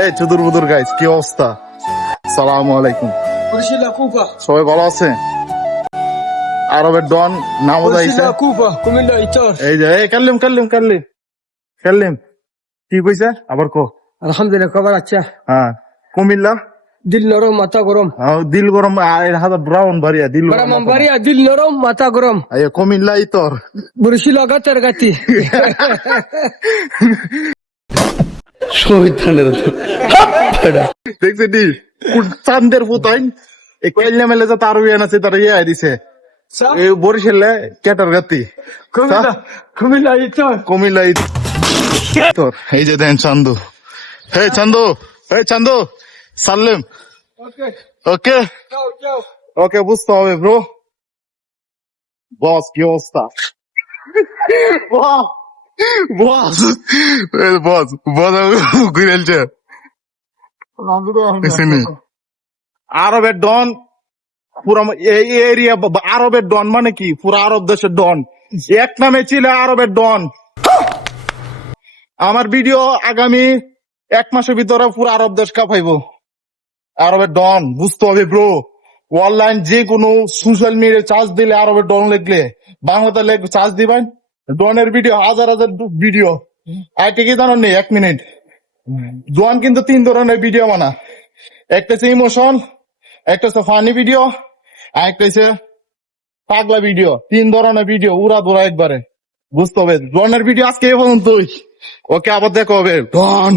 এই চুদুর বুদুর গাইস, কি অবস্থা? সালামু আলাইকুম। সবাই ভালো আছে? আরবের ডন নামও যাইছে এই যে এই কাল্লিম কাল্লিম কাল্লিম কাল্লিম কি কইছে আবার কো? আলহামদুলিল্লাহ খবর আচ্ছা। হ্যাঁ, কুমিল্লা দিল নরম মাথা গরম। দিল গরম হাজার ব্রাউন বাড়িয়া দিল বাড়িয়া দিল নরম মাথা গরম। কুমিল্লা ইতর বরিশাল গাতের গাতি। দেখছে নি চান্দের পুতাইন এই কইলা মেলে যা তার বিয়ান আছে তার ইয়া দিছে এই বরিশালে কেটার গাতি কুমিল্লা ইতর। কুমিল্লা ইতর। এই যে দেন চান্দু, হে চান্দু, হে চান্দু সাল্লেম। ওকে ওকে, বুঝতে হবে ব্রো। বস কি অবস্থা? বস বস বস বস ঘুরেলছে আরবের ডন পুরা এই এরিয়া। আরবের ডন মানে কি? পুরা আরব দেশের ডন এক নামে ছিল আরবের ডন। আমার ভিডিও আগামী 1 মাসের ভিতরে পুরো আরব দেশ কাঁপাইব। আরবের ডন বুঝতে হবে ব্রো। অনলাইন যে কোনো সোশ্যাল মিডিয়া চার্জ দিলে আরবের ডন লিখলে বাংলাতে চার্জ দিবেন। ডনের ভিডিও হাজার হাজার ভিডিও আইতে কি জানো নেই 1 মিনিট। ডন কিন্তু 3 ধরনের ভিডিও বানা। একটা হচ্ছে ইমোশন, একটা হচ্ছে ফানি ভিডিও, আর একটা হচ্ছে পাগলা ভিডিও। 3 ধরনের ভিডিও উড়া ধরা একবারে। বুঝতে হবে ডনের ভিডিও আজকে এই পর্যন্তই। ওকে, আবার দেখা হবে ডন।